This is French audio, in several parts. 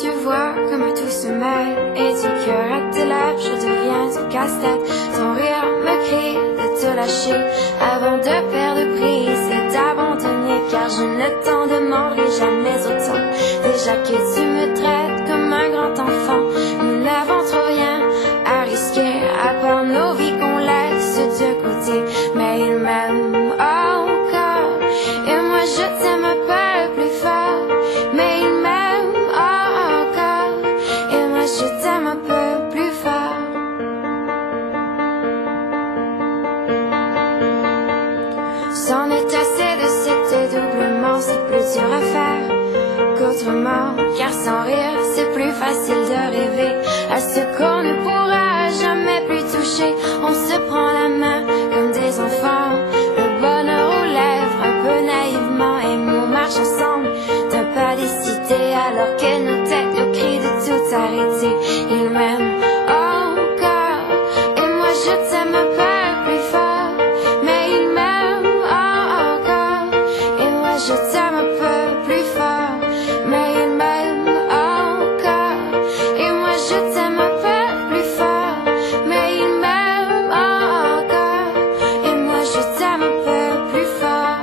Tu vois comme tout se mêle et du cœur à tes lèvres je deviens du casse-tête. Ton rire me crie de te lâcher avant de perdre prise et d'abandonner, car je ne t'en demanderai jamais autant. Déjà que tu me traites comme un grand enfant, nous n'avons trop rien à risquer à part nos vies qu'on laisse de côté. Mais il m'aime encore et moi je t'aime un peu plus fort. Mais il m'aime encore et moi je t'aime un peu plus fort. C'en est assez de cette doublement, c'est plus dur à faire qu'autrement, car sans rire c'est plus facile de rêver à ce qu'on ne pourra jamais plus toucher. On se prend la main comme des enfants, le bonheur aux lèvres un peu naïvement, et nous marche ensemble d'un pas décidé alors que nos têtes nous crient de tout arrêter. Il m'aime encore et moi je t'aime un peu plus fort. Mais il m'aime encore et moi je t'aime un peu plus fort. Mais il m'aime encore et moi je t'aime un peu plus fort. Mais il m'aime encore et moi je t'aime un peu plus fort.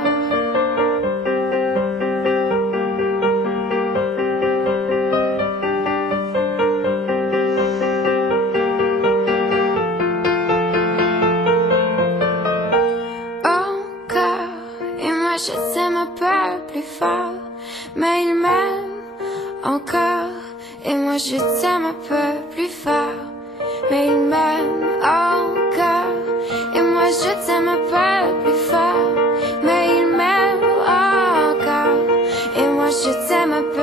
Encore et moi je t'aime un peu plus fort. Mais il m'aime encore et moi je t'aime un peu plus fort. Mais il m'aime encore et moi je t'aime un peu plus fort. Mais il m'aime encore et moi je t'aime un peu